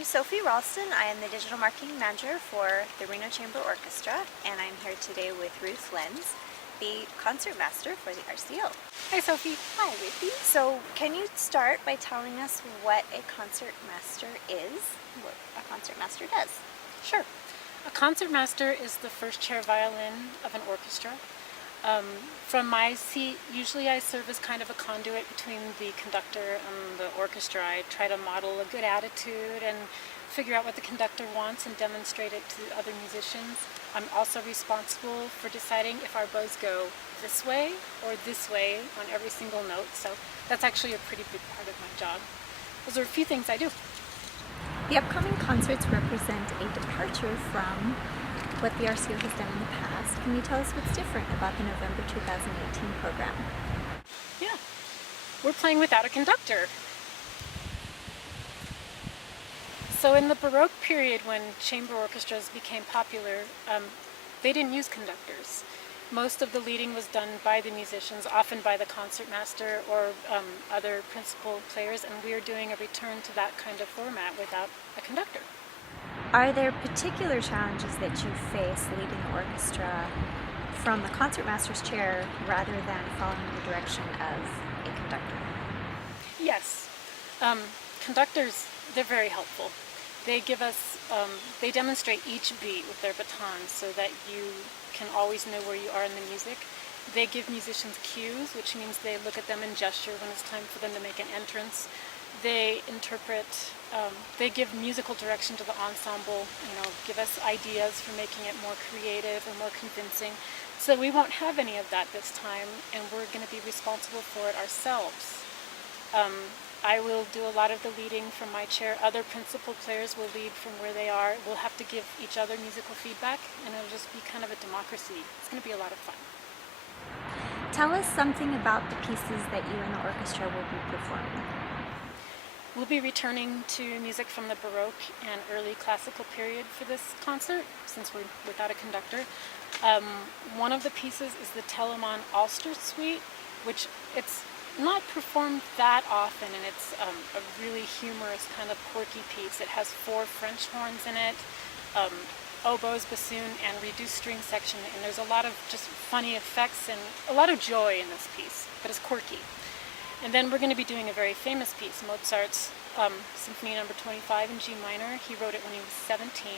I'm Sophie Ralston. I am the Digital Marketing Manager for the Reno Chamber Orchestra, and I'm here today with Ruth Lenz, the concertmaster for the RCO. Hi Sophie. Hi Ruthie. So can you start by telling us what a concertmaster is, what a concertmaster does? Sure. A concertmaster is the first chair violin of an orchestra. From my seat, usually I serve as kind of a conduit between the conductor and the orchestra. I try to model a good attitude and figure out what the conductor wants and demonstrate it to other musicians. I'm also responsible for deciding if our bows go this way or this way on every single note, so that's actually a pretty big part of my job. Those are a few things I do. The upcoming concerts represent a departure from what the RCO has done in the past. Can you tell us what's different about the November 2018 program? Yeah, we're playing without a conductor. So in the Baroque period, when chamber orchestras became popular, they didn't use conductors. Most of the leading was done by the musicians, often by the concertmaster or other principal players, and we're doing a return to that kind of format without a conductor. Are there particular challenges that you face leading the orchestra from the concertmaster's chair rather than following the direction of a conductor? Yes. Conductors, they're very helpful. They give us, they demonstrate each beat with their batons so that you can always know where you are in the music. They give musicians cues, which means they look at them and gesture when it's time for them to make an entrance. They interpret, they give musical direction to the ensemble, give us ideas for making it more creative and more convincing. So we won't have any of that this time, and we're going to be responsible for it ourselves. I will do a lot of the leading from my chair. Other principal players will lead from where they are. We'll have to give each other musical feedback, and it'll just be kind of a democracy. It's going to be a lot of fun. Tell us something about the pieces that you and the orchestra will be performing. We'll be returning to music from the Baroque and early classical period for this concert, since we're without a conductor. One of the pieces is the Telamon Ulster suite, which it's not performed that often, and it's a really humorous kind of quirky piece. It has 4 French horns in it, oboes, bassoon, and reduced string section, and there's a lot of just funny effects and a lot of joy in this piece, but it's quirky. And then we're going to be doing a very famous piece, Mozart's Symphony No. 25 in G minor. He wrote it when he was 17.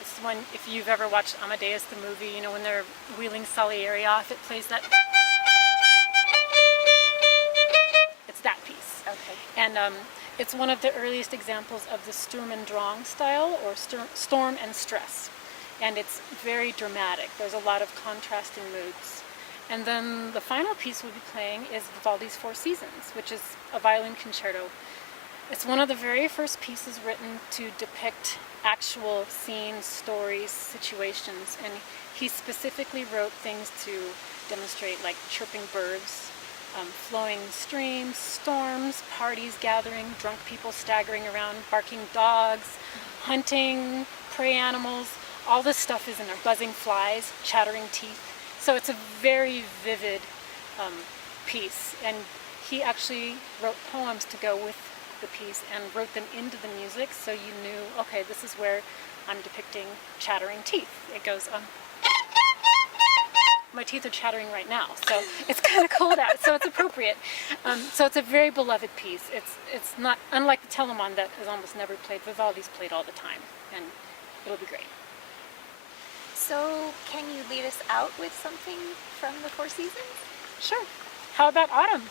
It's one, if you've ever watched Amadeus the movie, when they're wheeling Salieri off, it plays that. It's that piece. Okay. And it's one of the earliest examples of the Sturm und Drang style, or storm and stress. And it's very dramatic. There's a lot of contrasting moods. And then the final piece we'll be playing is Vivaldi's Four Seasons, which is a violin concerto. It's one of the very first pieces written to depict actual scenes, stories, situations, and he specifically wrote things to demonstrate like chirping birds, flowing streams, storms, parties gathering, drunk people staggering around, barking dogs, hunting, prey animals. All this stuff is in there, buzzing flies, chattering teeth. So it's a very vivid piece, and he actually wrote poems to go with the piece and wrote them into the music, so you knew, okay, this is where I'm depicting chattering teeth. It goes, my teeth are chattering right now, so it's kind of cold out, so it's appropriate. So it's a very beloved piece. It's not, unlike the Telamon that is almost never played, Vivaldi's played all the time, and it'll be great. So can you lead us out with something from the Four Seasons? Sure. How about autumn?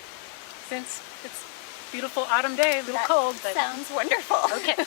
Since it's a beautiful autumn day, a little cold. But sounds wonderful. Okay.